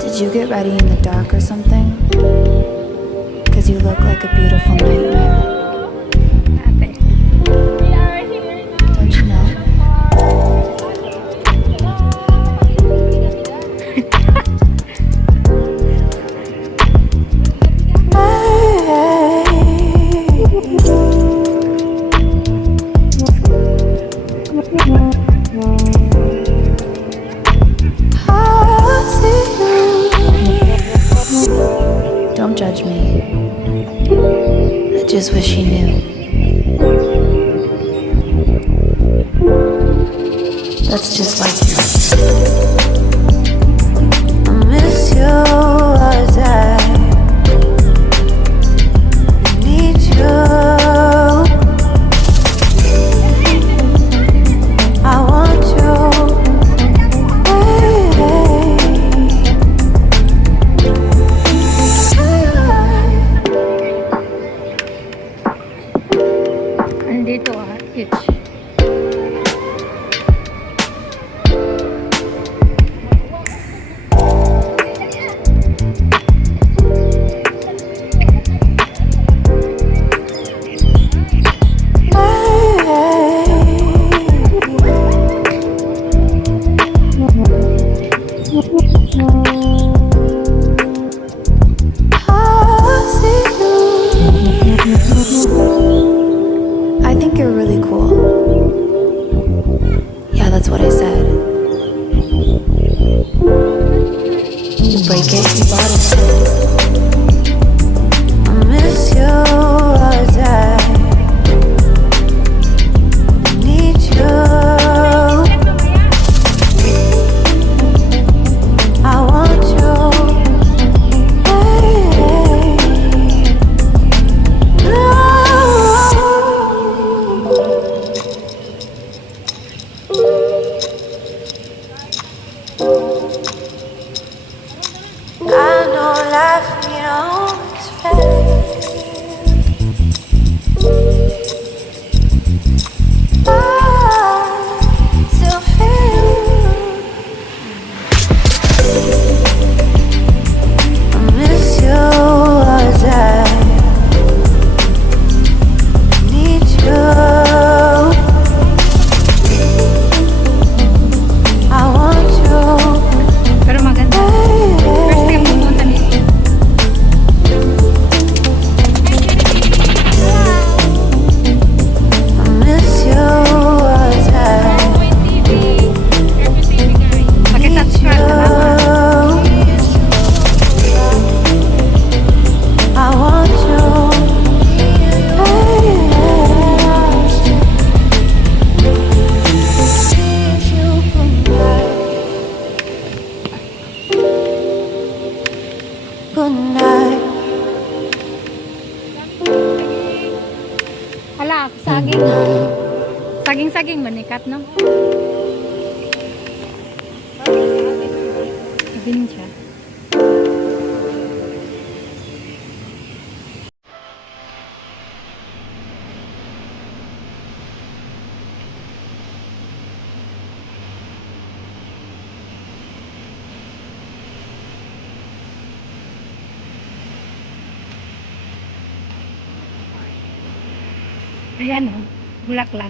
Did you get ready in the dark or something? 'Cause you look like a beautiful nightmare. Don't you know? Don't judge me. I just wish you knew. That's just like you. I miss you as I need you. I want you. Andito itch. I think you're really cool. Yeah, that's what I said. You break it, you bought it. I miss you as I need you. I want you. I know life, you know, it's fair. I still feel. I miss you as I need you. I want you. Pero maganda. First time pumunta dito. I miss you as I Pag-subscribe na lang. I want you. Good night. Hala, saging. Saging-saging manikat, no? Saging siya. Ayan, oh. Bulaklak.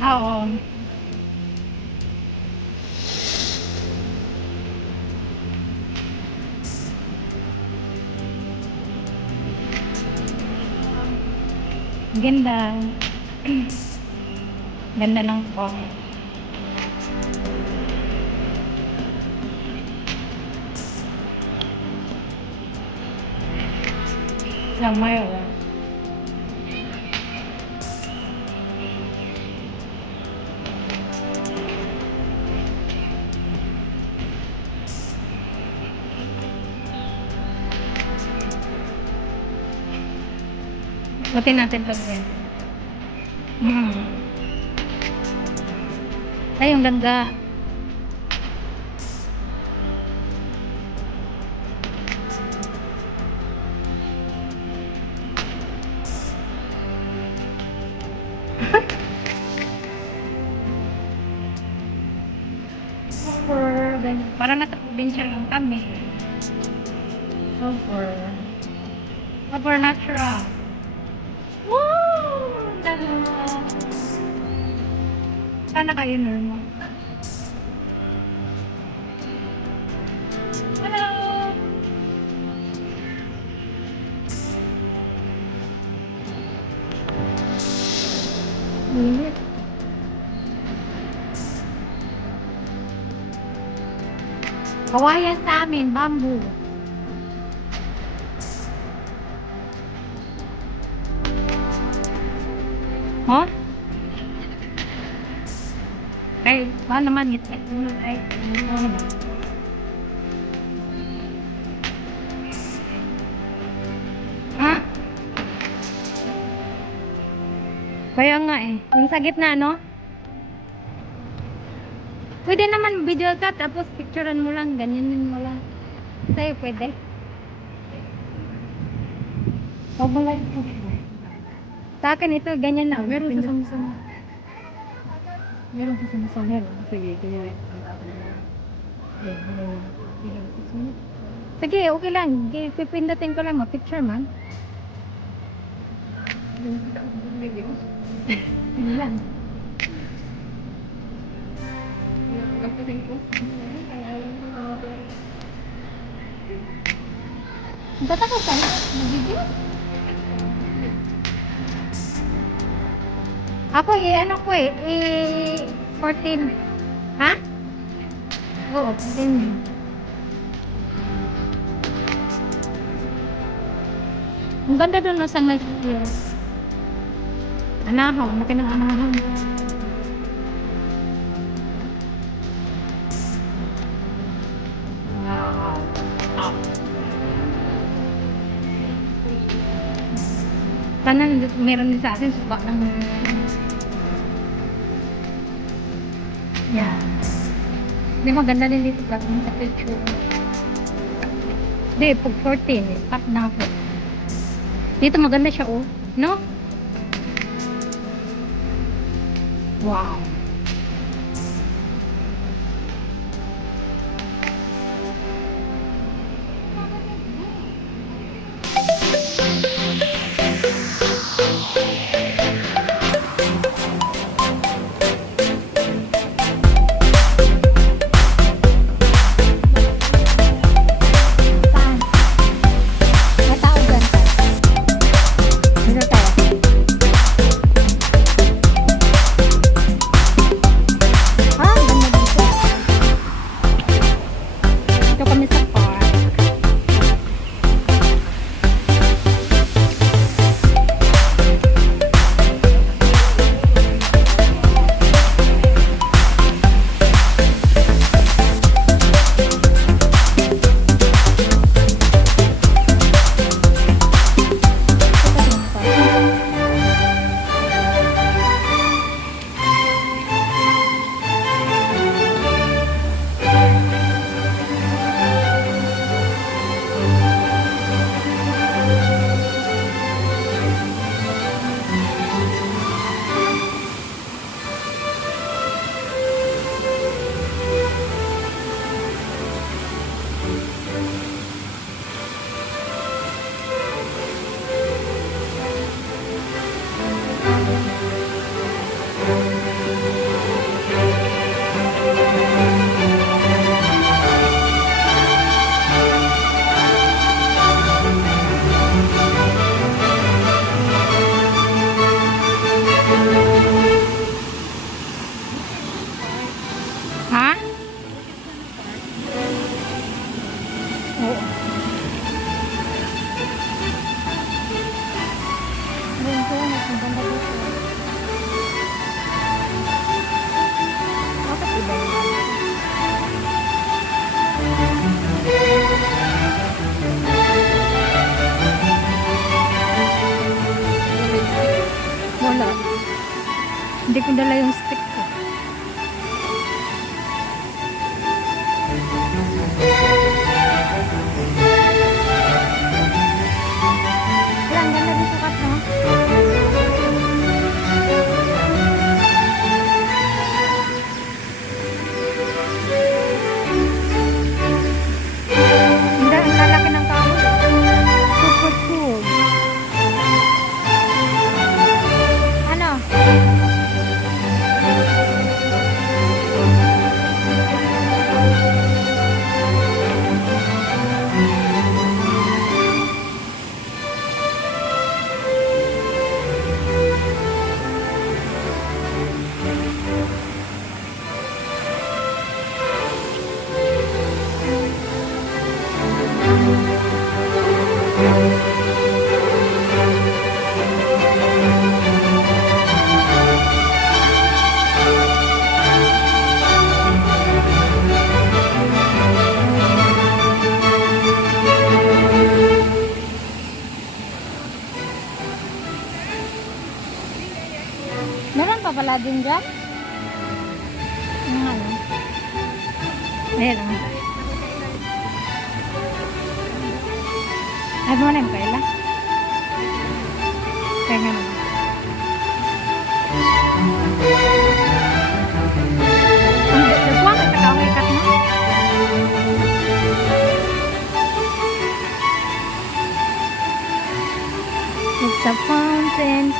Oo. Ganda. Ganda ng po. Summer. Buti natin pag yan. Ay, ang ganda. Super, ganyan. Parang nasa probinsya lang kami. Super natural. Woo! Tara! Sana kayo normal. Hello! Init. Kawayan sa amin, bamboo. Huh? Ay, paano naman ito? Ay, ha? Kaya nga eh. Yung sa gitna, no? Pwede naman video ka, tapos picturean mo lang, ganyanin mo lang. Sa'yo pwede. Pabalay ko. Sa akin ito, ganyan na. Meron sa Samsung. Meron sa Samsung. Meron. Sige, ganyan. Sige, okay lang. Pipindutin ko lang, picture man. Hindi lang. Pagdating ko. Bata ka sa'yo? Mag-video? Ako ano ko 14. Ha? Oo, 14. Ang ganda doon no, sa nag-video. Anahaw, laki ng anahaw. Sana meron din sa atin suba ng yan. Hindi maganda din dito pag sa picture. Hindi, pag 14, tap na ako. Dito maganda siya oh. No? Wow. Saan? May tao dyan. Dito tayo. Idala yung stick ko. Wala, ang ganda din sukat, no? Ang lalaki ng kahoy. Super cool. Ano? Meron pa pala din dyan? Yung ano? Meron. Ay mo na yung kaila? Kaya nga naman. Ang nagkuha may pagkahoy kat mo? It's a fountain,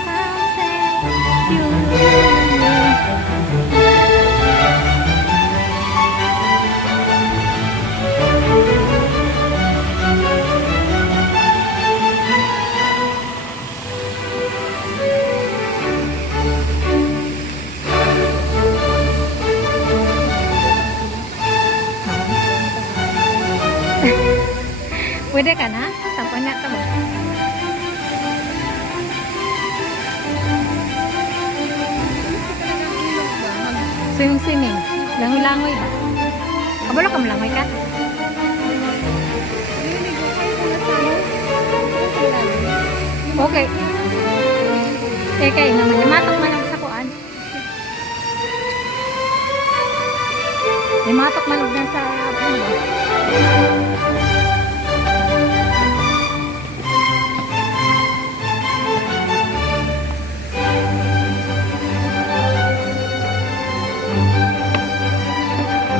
pwede ka na? Tapos na ito ba? Swimming. Langoy-langoy ba? Kabalo ka malangoy ka? Okay. Kayo naman. Matok man ako sa kuan. Matok man ako sa pulo.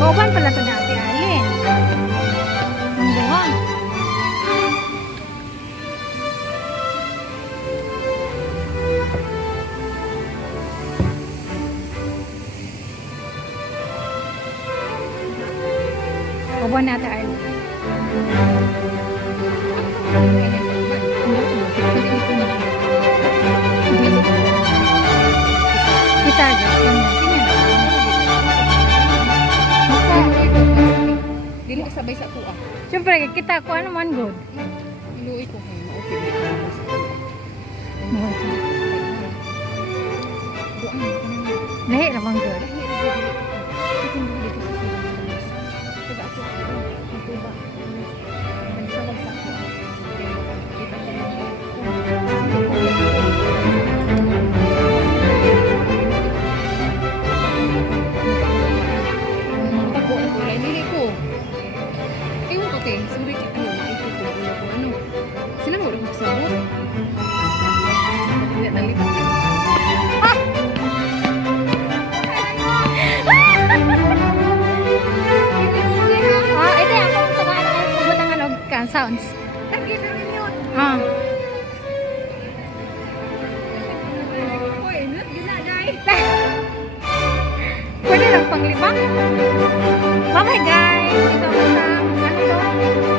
Kauban pala ito na Ate Alin. Ang buwang. Kauban na Ate Alin. Kita aja. Dili ka sabay sa tuwa. Siyempre, kita ko ano man good. Iluoy ko kayo, ma-open dili ka sabay sa tuwa. Lahi naman good. Suri ka ano, maikot ko ano. Sila mo rin magsabot. Hindi, nalipot. Ito yung akong tagaan ang ubot ng sounds. Lagi na rin yun. Uy, ginaday. Pwede lang panglima. Bye-bye guys. Ito ako sa ano to?